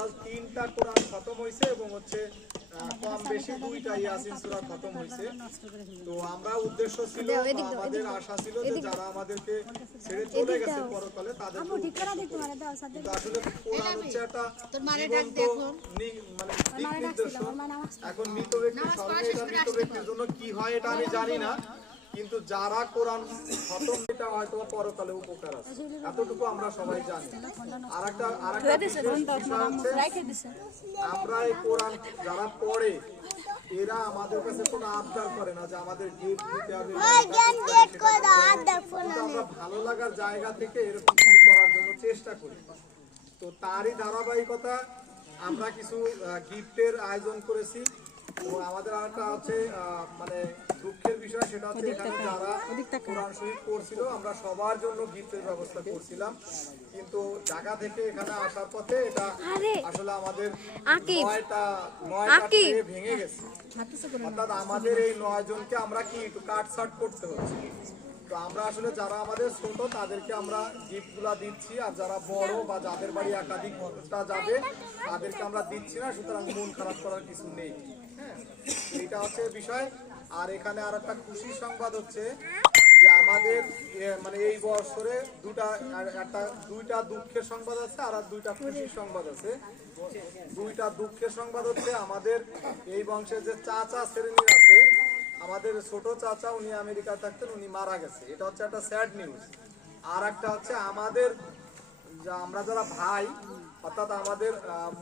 Total 3টা কোরআন খতম হয়েছে এবং হচ্ছে কম বেশি 2টা ইয়াসিন সূরা খতম হয়েছে। তো আমরা উদ্দেশ্য ছিল, আমাদের আশা ছিল যে যারা আমাদেরকে ছেড়ে চলে গেছে পরকালে তাদের আসলে কোরআন হচ্ছে একটা জীবন্ত মানে দিক নির্দেশক। এখন মৃত ব্যক্তি স্মরণে এটা মৃত ব্যক্তির জন্য কি হয় এটা আমি জানি না, কিন্তু যারা কোরআন খতম এটা হয়তো পরকালে উপকার আছে, এতটুকু আমরা সবাই জানি। আরেকটা বিষয় হচ্ছে আমরা এই কোরআন যারা পড়ে এরা আমাদের কাছে কোনো আবদার করে না যে আমাদের গিফট দিতে হবে, আমরা ভালো লাগার জায়গা থেকে এরকম কিছু করার জন্য চেষ্টা করি। তো তারই ধারাবাহিকতা আমরা কিছু গিফটের আয়োজন করেছি। তো আমাদের আরেকটা হচ্ছে মানে দুঃখের বিষয়, সেটা হচ্ছে এখানে যারা কোরআন শরীফ পড়ছিল আমরা সবার জন্য গিফটের ব্যবস্থা করছিলাম, কিন্তু ঢাকা থেকে এখানে আসার পথে এটা আসলে আমাদের 9টা ভেঙে গেছে। অর্থাৎ আমাদের এই 9 জনকে আমরা কি একটু কাটছাট করতে হচ্ছে। তো আমরা আসলে যারা আমাদের ছোট তাদেরকে আমরা গিফটগুলা দিচ্ছি, আর যারা বড় বা যাদের বাড়ি একাধিকটা যাবে তাদেরকে আমরা দিচ্ছি না। সুতরাং মন খারাপ করার কিছু নেই। হ্যাঁ, এইটা হচ্ছে বিষয়। আর এখানে আর একটা খুশির সংবাদ হচ্ছে যে আমাদের মানে এই বছরে দুইটা দুঃখের সংবাদ আছে আর 2টা খুশির সংবাদ আছে। 2টা দুঃখের সংবাদ হচ্ছে আমাদের এই বংশের যে চাচা শ্রেণীর আছে, আমাদের ছোট চাচা উনি আমেরিকা থাকতেন, উনি মারা গেছে, এটা হচ্ছে একটা স্যাড নিউজ। আর একটা হচ্ছে আমাদের আমরা যারা ভাই, অর্থাৎ আমাদের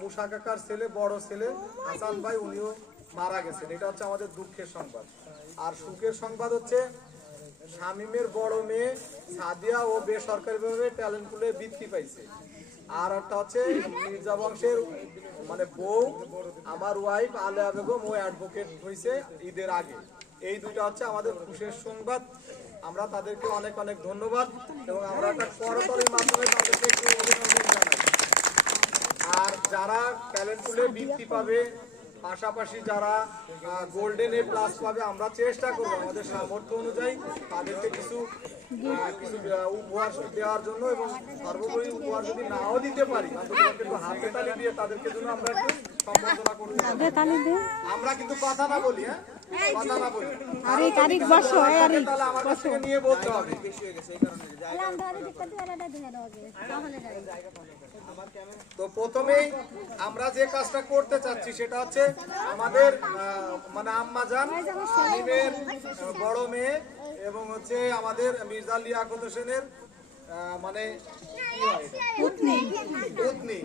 মুসা কাকার ছেলে, বড় ছেলে হাসান ভাই, উনিও মারা গেছেন, এটা হচ্ছে আমাদের দুঃখের সংবাদ। আর সুখের সংবাদ হচ্ছে শামীমের বড় মেয়ে সাদিয়া ও বেসরকারিভাবে ট্যালেন্ট পুলে বৃত্তি পাইছে। আর একটা হচ্ছে মির্জা বংশের মানে বউ আমার ওয়াইফ আলেয়া বেগম ও অ্যাডভোকেট হয়েছে ঈদের আগে। এই 2টা হচ্ছে আমাদের খুশির সংবাদ। আমরা তাদেরকে অনেক অনেক ধন্যবাদ এবং আমরা একটা করতালির মাধ্যমে তাদেরকে একটু অভিনন্দন জানাই। আর যারা ট্যালেন্ট পুলে বৃত্তি পাবে, পাশাপাশি যারা গোল্ডেন এ প্লাস পাবে, আমরা চেষ্টা করবো আমাদের সামর্থ্য অনুযায়ী তাদেরকে কিছু উপহার দেওয়ার জন্য, এবং সর্বোপরি উপহার যদি নাও দিতে পারি একটু হাতে তালি দিয়ে তাদেরকে জন্য আমরা একটু সম্বর্ধনা করতে পারি। আমরা কিন্তু কথা না বলি, হ্যাঁ কথা না বলি, তাহলে আমার কাছ থেকে নিয়ে বলতে হবে। তো প্রথমেই আমরা যে কাজটা করতে চাচ্ছি সেটা হচ্ছে আমাদের মানে আম্মাজান শামীমের বড় মেয়ে এবং হচ্ছে আমাদের মির্জা লিয়াকত হোসেনের মানে পত্নী।